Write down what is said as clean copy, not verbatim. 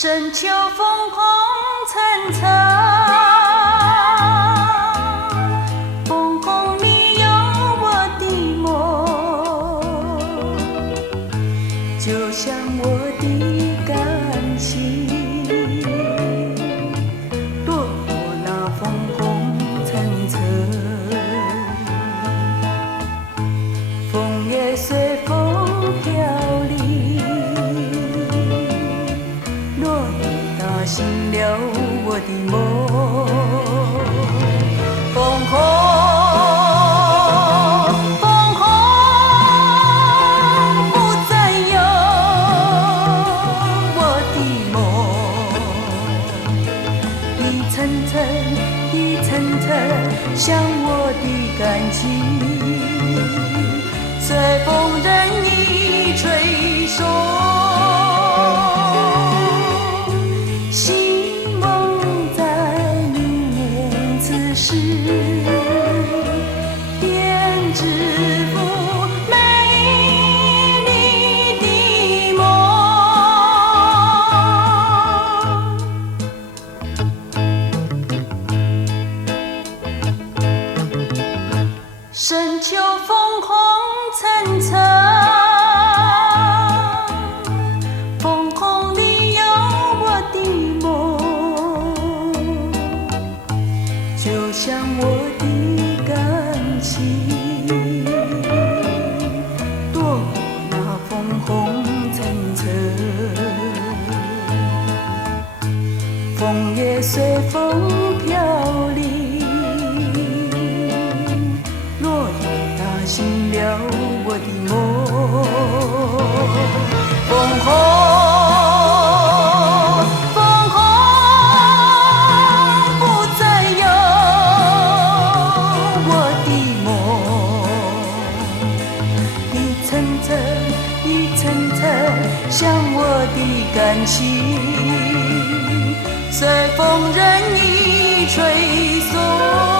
深秋风红层层，枫红里有我的梦，就像我的感情，落过那枫红层层，枫叶随风飘零。打醒了我的梦，枫红，枫红不再有我的梦，一层层，一层层像我的感情，随风任意吹送。编织幅美丽的梦，深秋枫红层层，枫红里有我的梦，就像我的感情，躲过那枫红层层，枫叶随风飘零，落叶打醒了我的梦，枫红。一层层像我的感情，随风任意吹送。